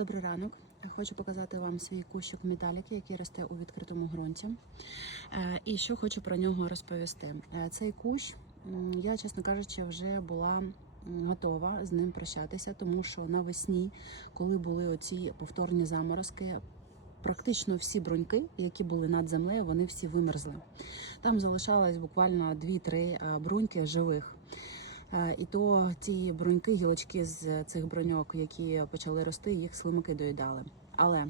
добрий ранок. Хочу показати вам свій кущик металіки, який росте у відкритому ґрунті. Е, І що хочу про нього розповісти. Е, Цей кущ, я, чесно кажучи, вже була готова з ним прощатися, тому що навесні, коли були оці повторні заморозки, практично всі бруньки, які були над землею, вони всі вимерзли. Там залишалось буквально 2-3 е, бруньки живих. Е, І то ті бруньки, гілочки з цих броньок, які почали рости, їх слимаки доїдали. Але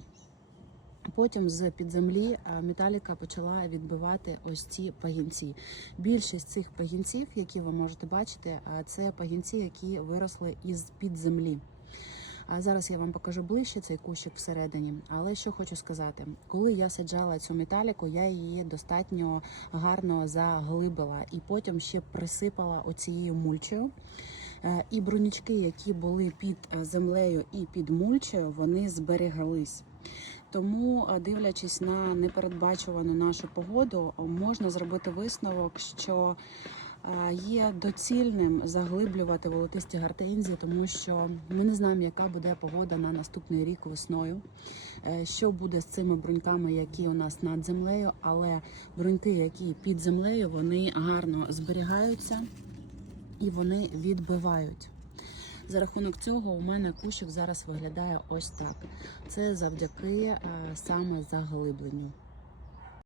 потім з під землі е, металіка почала відбивати ось ці пагінці. Більшість цих пагінців, які ви можете бачити, е, це пагінці, які виросли із під землі. А зараз я вам покажу ближче цей кущик всередині. Але що хочу сказати, коли я саджала цю металіку, я її достатньо гарно заглибила і потім ще присипала оцією мульчею. Е, І брунічки, які були під е, землею і під мульчею, вони зберігались. Тому, е, дивлячись на непередбачувану нашу погоду, можна зробити висновок, що є доцільним заглиблювати волотисті гортензії, тому що ми не знаємо, яка буде погода на наступний рік весною. Е, Що буде з цими бруньками, які у нас над землею, але бруньки, які під землею, вони гарно зберігаються і вони відбивають. За рахунок цього у мене кущик зараз виглядає ось так. Це завдяки е, саме заглибленню.